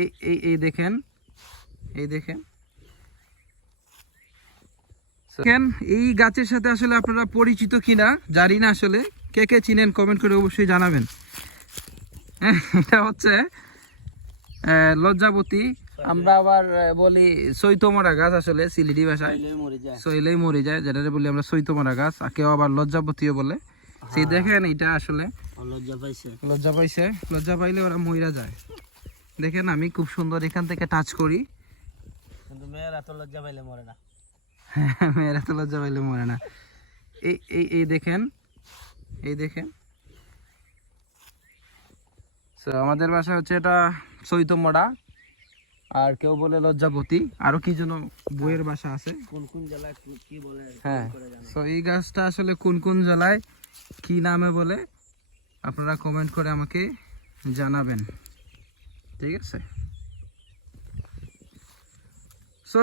এই এই এই দেখেন এই দেখেন। দেখেন এই গাছের সাথে আসলে আপনারা পরিচিত কিনা জানি না আসলে। কে কে চিনেন কমেন্ট করে অবশ্যই জানাবেন। হ্যাঁ, এটা হচ্ছে লজ্জাবতী। আমরা আবার বলি চৈতমরা গাছ আসলে সিলেটি ভাষায়। মরে যায়। সইলেই মরে যায় যেটা বলি আমরা চৈতমরা গাছ আর কেউ আবার লজ্জাবতীও বলে। সেই দেখেন এটা আসলে লজ্জা পাইছে। লজ্জা পাইছে লজ্জা পাইলে ওরা মইরা যায়। দেখেন আমি খুব সুন্দর এখান থেকে টাচ করি। কিন্তু মেয়েরা তো লজ্জা পাইলে মরে না। হ্যাঁ মেয়েরা তো লজ্জা পাইলে মরে না। এই এই এই দেখেন এই দেখেন। So, আমাদের বাসা হচ্ছে এটা চৈতমড়া আর কেউ বলে লজ্জাপতি। আরও কি যেন বইয়ের বাসা আছে। কোন কোন জেলায় কি- কি বলে হ্যাঁ তো এই গাছটা আসলে কোন কোন জেলায় কি নামে বলে? আপনারা কমেন্ট করে আমাকে জানাবেন। ঠিক আছে? সো